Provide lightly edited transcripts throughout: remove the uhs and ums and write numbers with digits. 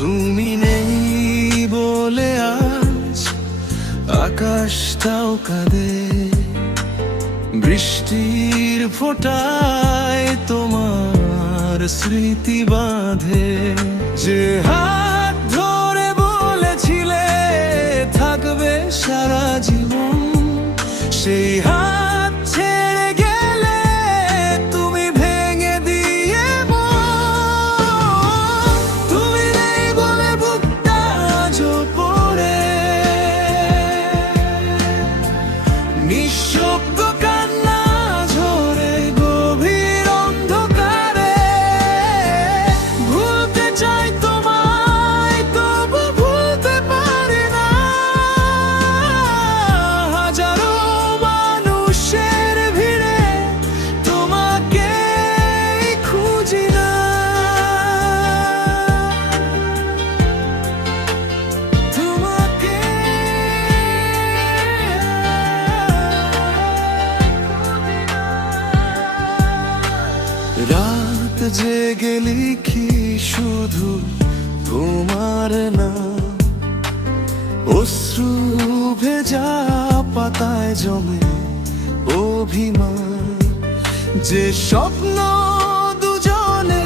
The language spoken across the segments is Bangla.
তুমি নেই বলে আজ আকাশটাও কাঁদে, বৃষ্টির ফোঁটায় তোমার স্মৃতি বাঁধে। যে হাত ধরে বলেছিলে থাকবে সারা জীবন, সেই হাত ছেড়ে গেলে তুমি ভেঙে দিয়ে মন। তুমি নেই বলে বুকটা আজও পড়ে, নিঃশব্দ কান্না ঝরে গভীর অন্ধকারে। ভুলতে চাই তোমায় তবু ভুলতে পারি না, হাজারো মানুষের ভিড়ে তোমাকে খুঁজি না। তোমাকে রাত জেগে লিখি শুধু তোমার নাম, অশ্রু ভেজা পাতায় জমে অভিমান। যে স্বপ্ন দুজনে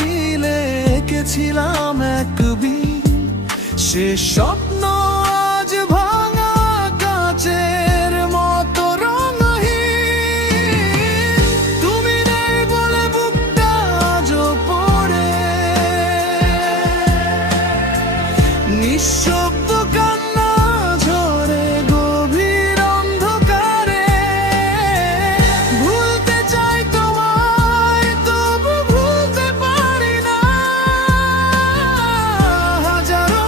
মিলে এঁকেছিলাম একদিন, সে স্বপ্ন আজ ভাঙা কাচের মতো রঙহীন। তুমি নেই বলে বুকটা আজও পড়ে, নিঃশব্দ কান্না ঝরে গভীর অন্ধকারে। ভুলতে চাই তোমায় তবু ভুলতে পারি না, হাজারো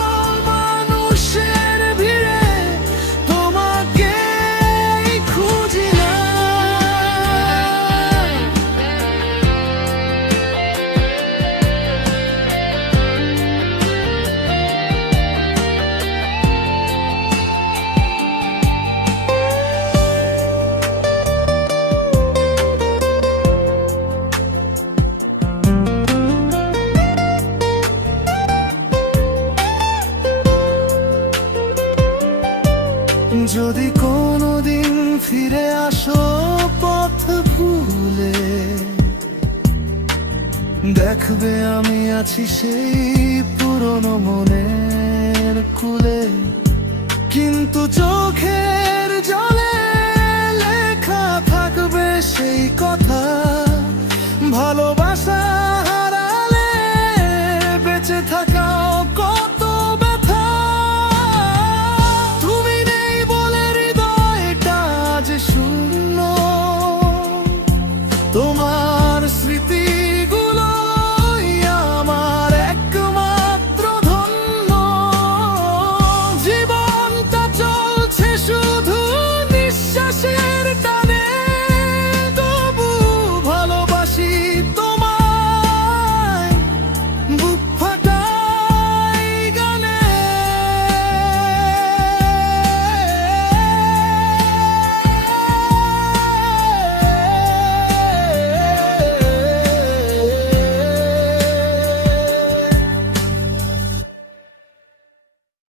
মানুষের ভিড়ে তোমাকে খুঁজি না। যদি কোনোদিন ফিরে আসো পথ ভুলে, দেখবে আমি আছি সেই পুরনো মনের কুলে। কিন্তু চোখের জলে লেখা থাকবে সেই কথা, ভালোবাসা